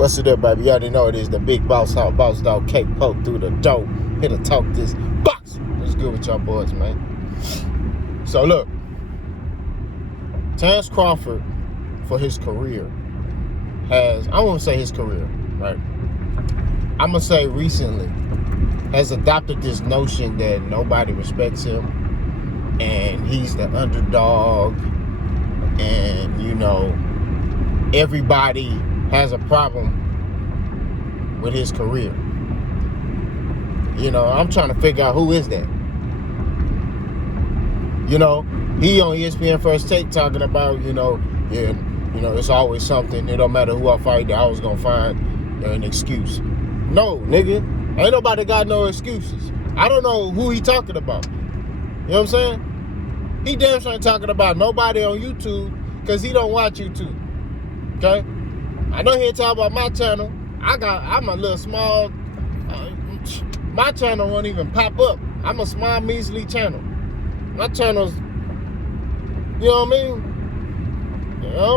What's it up, baby? You already know it is the big boss hog, boss dog, cake poke through the dough. Here to talk this box. What's good with y'all boys, man? So look, Terence Crawford, for his career, I won't say his career, right? I'm gonna say recently, has adopted this notion that nobody respects him, and he's the underdog, and everybody has a problem with his career. I'm trying to figure out who is that. He on ESPN First Take talking about, it's always something. It don't matter who I fight, they're always gonna find an excuse. No, nigga, ain't nobody got no excuses. I don't know who he talking about. You know what I'm saying? He damn sure ain't talking about nobody on YouTube, because he don't watch YouTube. Okay? I know he talk about my channel. I'm a little small. My channel won't even pop up. I'm a small, measly channel. My channel's, you know what I mean?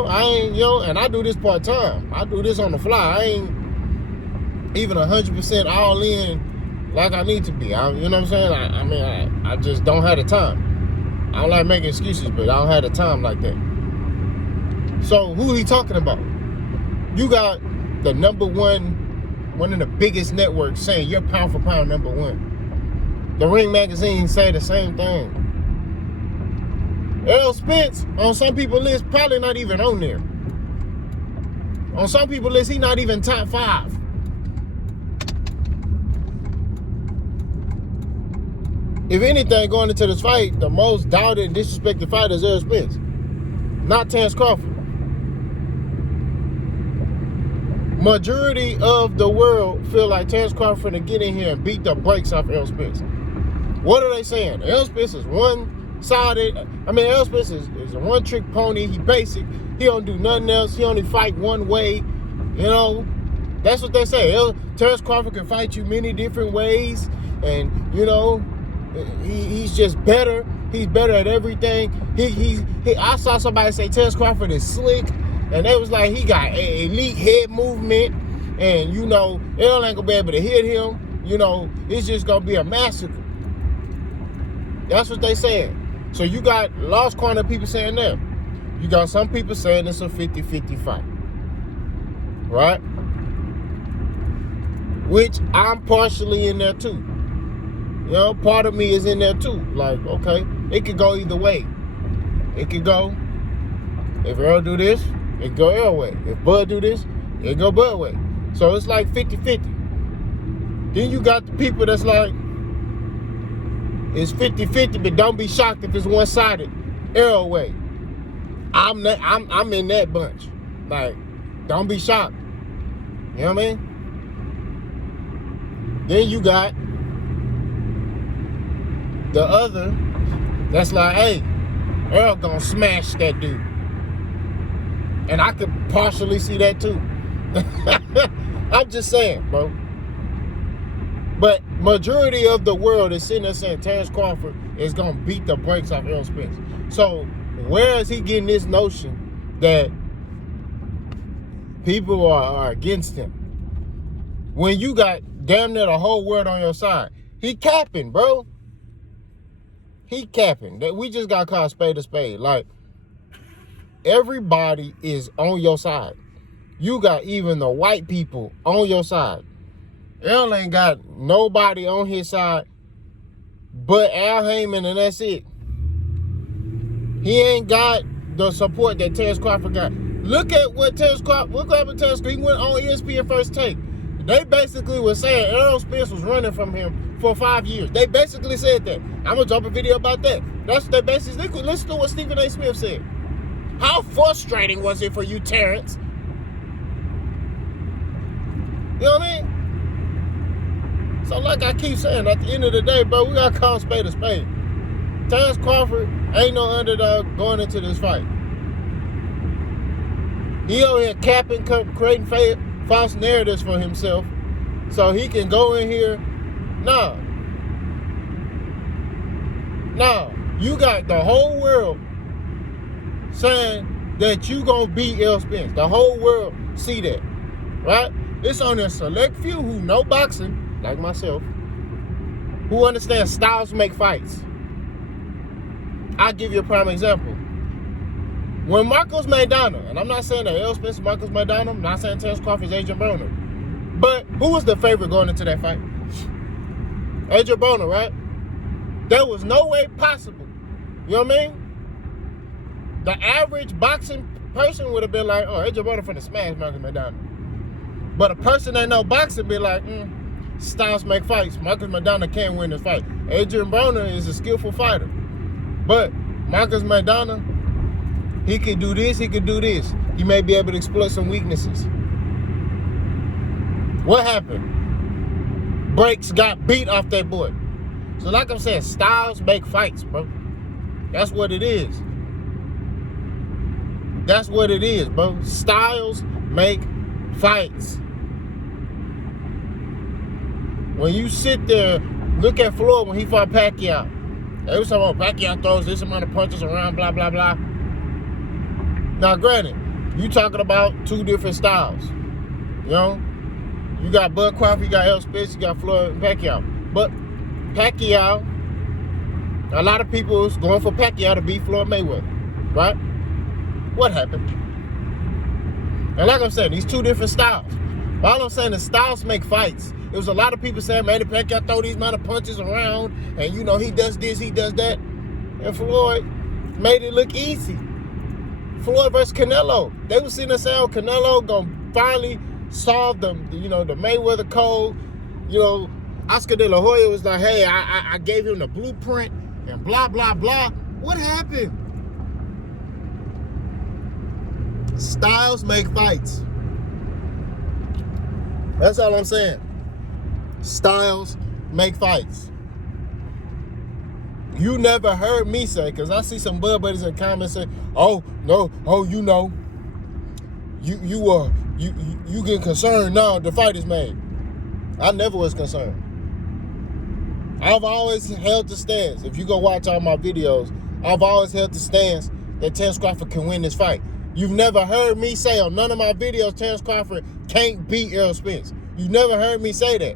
I ain't, and I do this part time. I do this on the fly. I ain't even 100% all in like I need to be. You know what I'm saying? I just don't have the time. I don't like making excuses, but I don't have the time like that. So who he talking about? You got the number one of the biggest networks saying you're pound for pound number one. The Ring magazine say the same thing. Errol Spence, on some people's list, probably not even on there. On some people's list, he not even top 5. If anything, going into this fight, the most doubted and disrespected fighter is Errol Spence, not Terence Crawford. Majority of the world feel like Terence Crawford to get in here and beat the brakes off Errol Spence. What are they saying? Errol Spence is one-sided. Errol Spence is a one-trick pony. He basic. He don't do nothing else. He only fight one way. That's what they say. Terence Crawford can fight you many different ways, and he's just better. He's better at everything. I saw somebody say Terence Crawford is slick. And they was like, he got elite head movement, and Errol ain't gonna be able to hit him. It's just gonna be a massacre. That's what they said. So you got lost corner people saying that. You got some people saying it's a 50-50 fight. Right? Which I'm partially in there too. Part of me is in there too. Like, okay, it could go either way. It could go, if Errol do this, it go Errol way. If Bud do this, it go Bud way. So it's like 50-50. Then you got the people that's like, it's 50-50, but don't be shocked if it's one-sided Errol way. I'm in that bunch. Like, don't be shocked. You know what I mean? Then you got the other that's like, hey, Errol gonna smash that dude. And I could partially see that too. I'm just saying, bro. But majority of the world is sitting there saying Terence Crawford is going to beat the brakes off Errol Spence. So where is he getting this notion that people are against him? When you got damn near the whole world on your side. He capping, bro. He capping. We just got called spade a spade. Like, everybody is on your side. You got even the white people on your side. Errol ain't got nobody on his side but Al Heyman, and that's it. He ain't got the support that Terence Crawford got. Look at what Terence Crawford, he went on ESPN First Take. They basically were saying Errol Spence was running from him for 5 years. They basically said that. I'm going to drop a video about that. That's their basis. Listen to what Stephen A. Smith said. How frustrating was it for you, Terence? You know what I mean? So like I keep saying, at the end of the day, bro, we got to call spade a spade. Terence Crawford ain't no underdog going into this fight. He over here capping, creating false narratives for himself so he can go in here. No. You got the whole world saying that you gonna beat Errol Spence. The whole world see that. right? It's only a select few who know boxing, like myself, who understand styles make fights. I'll give you a prime example. When Marcos Maidana, and I'm not saying that Errol Spence, Marcos Maidana, I'm not saying Terence Crawford is Adrian Broner, but who was the favorite going into that fight? Adrian Broner, right? There was no way possible. You know what I mean? The average boxing person would have been like, oh, Adrian Broner finna smash Marcos Maidana. But a person that know boxing be like, styles make fights. Marcos Maidana can't win this fight. Adrian Broner is a skillful fighter. But Marcos Maidana, he could do this, he could do this. He may be able to exploit some weaknesses. What happened? Breaks got beat off that boy. So like I'm saying, styles make fights, bro. That's what it is. That's what it is, bro. Styles make fights. When you sit there, look at Floyd when he fought Pacquiao. They was talking about Pacquiao throws this amount of punches around, blah, blah, blah. Now, granted, you talking about two different styles. You know? You got Bud Crawford, you got Errol Spence, you got Floyd and Pacquiao. But Pacquiao, a lot of people was going for Pacquiao to beat Floyd Mayweather. Right? What happened? And like I'm saying, these two different styles. All I'm saying is styles make fights. There was a lot of people saying, man, Pacquiao throw these amount of punches around, and you know, he does this, he does that. And Floyd made it look easy. Floyd versus Canelo. They were sitting there saying, oh, Canelo gonna finally solve the Mayweather code. You know, Oscar De La Hoya was like, hey, I gave him the blueprint and blah, blah, blah. What happened? Styles make fights. That's all I'm saying. Styles make fights. You never heard me say, because I see some bud buddies in comments say, oh, no, oh, you know, you get concerned now the fight is made. I never was concerned. I've always held the stance. If you go watch all my videos, I've always held the stance that Terence Crawford can win this fight. You've never heard me say on none of my videos Terence Crawford can't beat Errol Spence. You never heard me say that.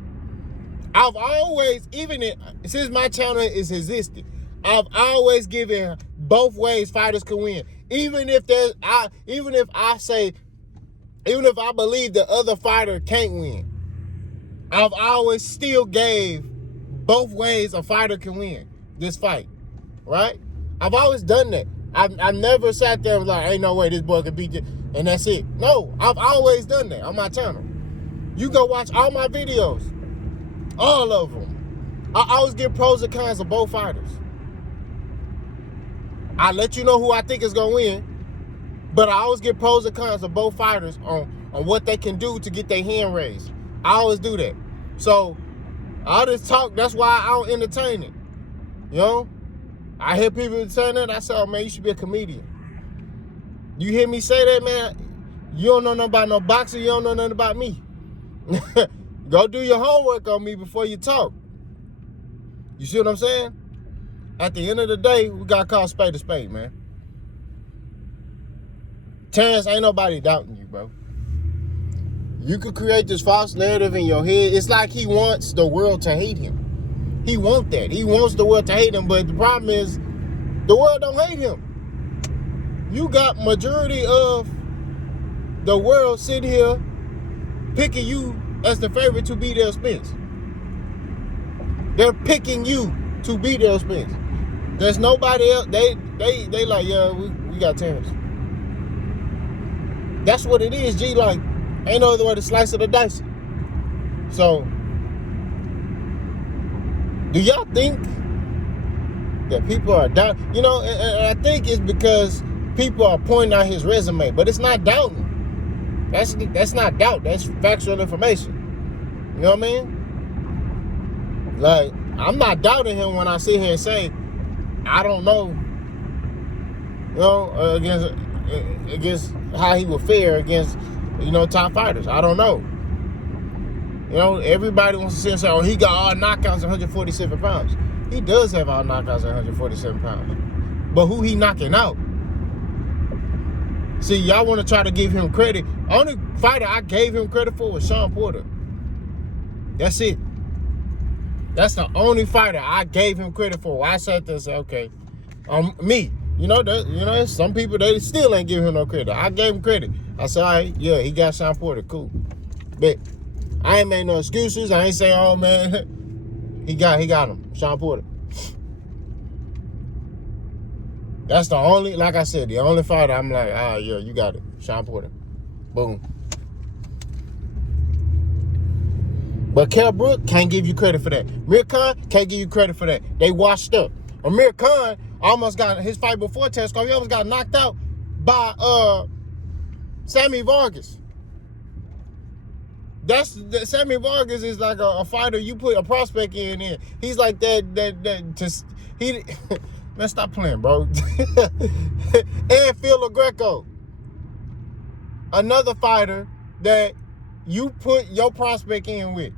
I've always, since my channel is existed, I've always given both ways fighters can win. Even if I believe the other fighter can't win, I've always still gave both ways a fighter can win this fight, right? I've always done that. I've never sat there and was like, ain't no way this boy can beat you, and that's it. No, I've always done that on my channel. You go watch all my videos, all of them. I always give pros and cons of both fighters. I let you know who I think is going to win, but I always give pros and cons of both fighters on what they can do to get their hand raised. I always do that. So, all this talk, that's why I don't entertain it. You know? I hear people saying that, I say, oh, man, you should be a comedian. You hear me say that, man? You don't know nothing about no boxing, you don't know nothing about me. Go do your homework on me before you talk. You see what I'm saying? At the end of the day, we got to call spade a spade, man. Terence, ain't nobody doubting you, bro. You could create this false narrative in your head. It's like he wants the world to hate him. He wants that. He wants the world to hate him, but the problem is the world don't hate him. You got majority of the world sitting here picking you as the favorite to beat Errol Spence. They're picking you to beat Errol Spence. There's nobody else. They like, yeah, we got Terence. That's what it is, G. Like, ain't no other way to slice it or dice it. So, do y'all think that people are doubting? You know, and I think it's because people are pointing out his resume, but it's not doubting. That's not doubt. That's factual information. You know what I mean? Like, I'm not doubting him when I sit here and say, I don't know, you know, against how he would fare against, you know, top fighters. I don't know. You know, everybody wants to sit and say, oh, he got all knockouts at 147 pounds. He does have all knockouts at 147 pounds. But who he knocking out? See, y'all want to try to give him credit Only fighter I gave him credit for was Sean Porter. That's it. That's the only fighter I gave him credit for. I sat there and said, okay, me. Some people, they still ain't giving him no credit. I gave him credit. I said, all right, yeah, he got Sean Porter, cool. But I ain't made no excuses. I ain't say, oh man, he got him, Sean Porter. That's the only, like I said, the only fighter I'm like, yeah, you got it, Sean Porter. Boom. But Kell Brook can't give you credit for that. Amir Khan can't give you credit for that. They washed up. Amir Khan almost got his fight before Terence Crawford. He almost got knocked out by Sammy Vargas. Sammy Vargas is like a fighter you put a prospect in. He's like that. Man, stop playing, bro. And Phil Greco, another fighter that you put your prospect in with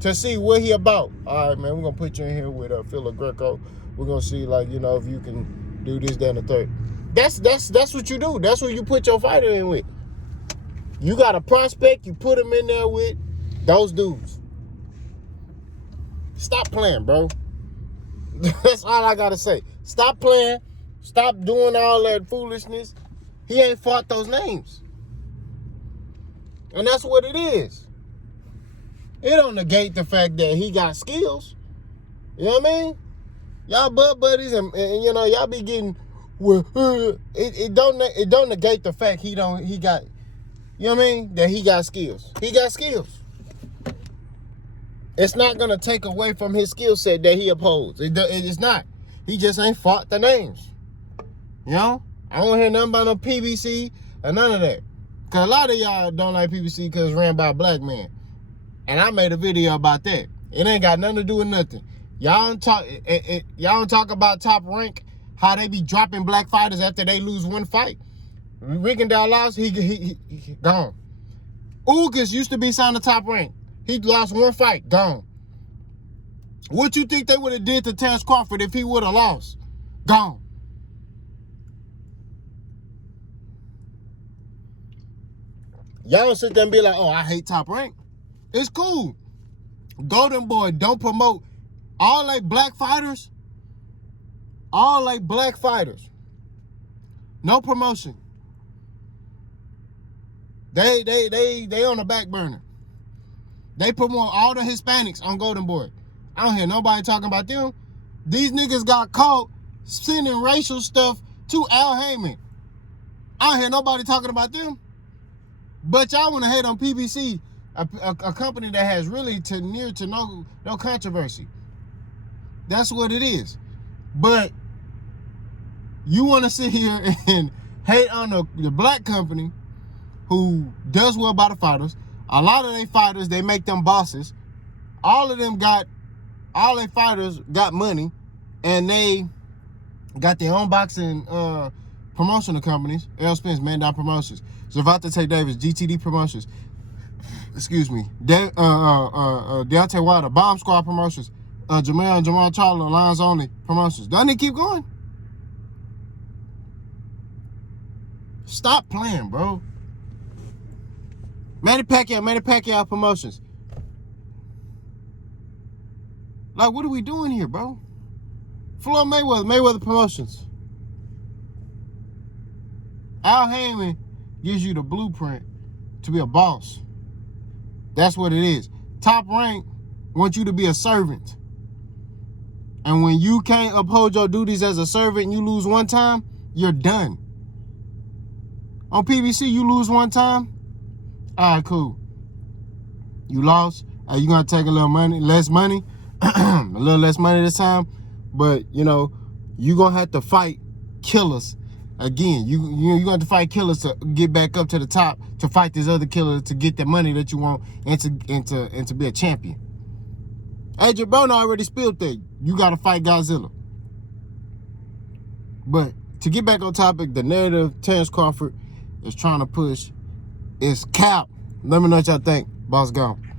to see what he about. All right, man, we're gonna put you in here with Phil Greco. We're gonna see, like, if you can do this, that, and the third. That's what you do. That's what you put your fighter in with. You got a prospect, you put him in there with those dudes. Stop playing, bro. That's all I gotta say. Stop playing. Stop doing all that foolishness. He ain't fought those names. And that's what it is. It don't negate the fact that he got skills. You know what I mean? Y'all buddies and y'all be getting, well, it don't negate the fact he got, you know what I mean? That he got skills. He got skills. It's not gonna take away from his skill set that he upholds. It's not. He just ain't fought the names. I don't hear nothing about no PBC or none of that. Cause a lot of y'all don't like PBC because it's ran by a black man. And I made a video about that. It ain't got nothing to do with nothing. Y'all don't talk about Top Rank, how they be dropping black fighters after they lose one fight. Rickendale lost, he gone. Ugas used to be signed to Top Rank. He lost one fight, gone. What you think they would have did to Terence Crawford if he would have lost? Gone. Y'all sit there and be like, oh, I hate Top Rank. It's cool. Golden Boy don't promote all like black fighters. All like black fighters. No promotion. They on the back burner. They promote all the Hispanics on Golden Boy. I don't hear nobody talking about them. These niggas got caught sending racial stuff to Al Heyman. I don't hear nobody talking about them. But y'all want to hate on PBC, a company that has really near to no controversy. That's what it is. But you want to sit here and hate on the black company who does well by the fighters. A lot of their fighters, they make them bosses. All their fighters got money, and they got their own boxing promotional companies. Errol Spence, Man Down Promotions. Gervonta Tate Davis, GTD Promotions. Excuse me. Deontay Wilder, Bomb Squad Promotions. Jamal and Jamal Charlo, Lions Only Promotions. Doesn't it keep going? Stop playing, bro. Manny Pacquiao Promotions. Like, what are we doing here, bro? Floyd Mayweather Promotions. Al Heyman gives you the blueprint to be a boss. That's what it is. Top Rank wants you to be a servant. And when you can't uphold your duties as a servant and you lose one time, you're done. On PBC, you lose one time, all right, cool. You lost. You're going to take a little less money, a little less money this time. But, you're going to have to fight killers again. You're going to have to fight killers to get back up to the top, to fight this other killer to get the money that you want and to be a champion. Adrian Broner already spilled that. You got to fight Godzilla. But to get back on topic, the narrative Terence Crawford is trying to push is cap. Let me know what y'all think. Boss gone.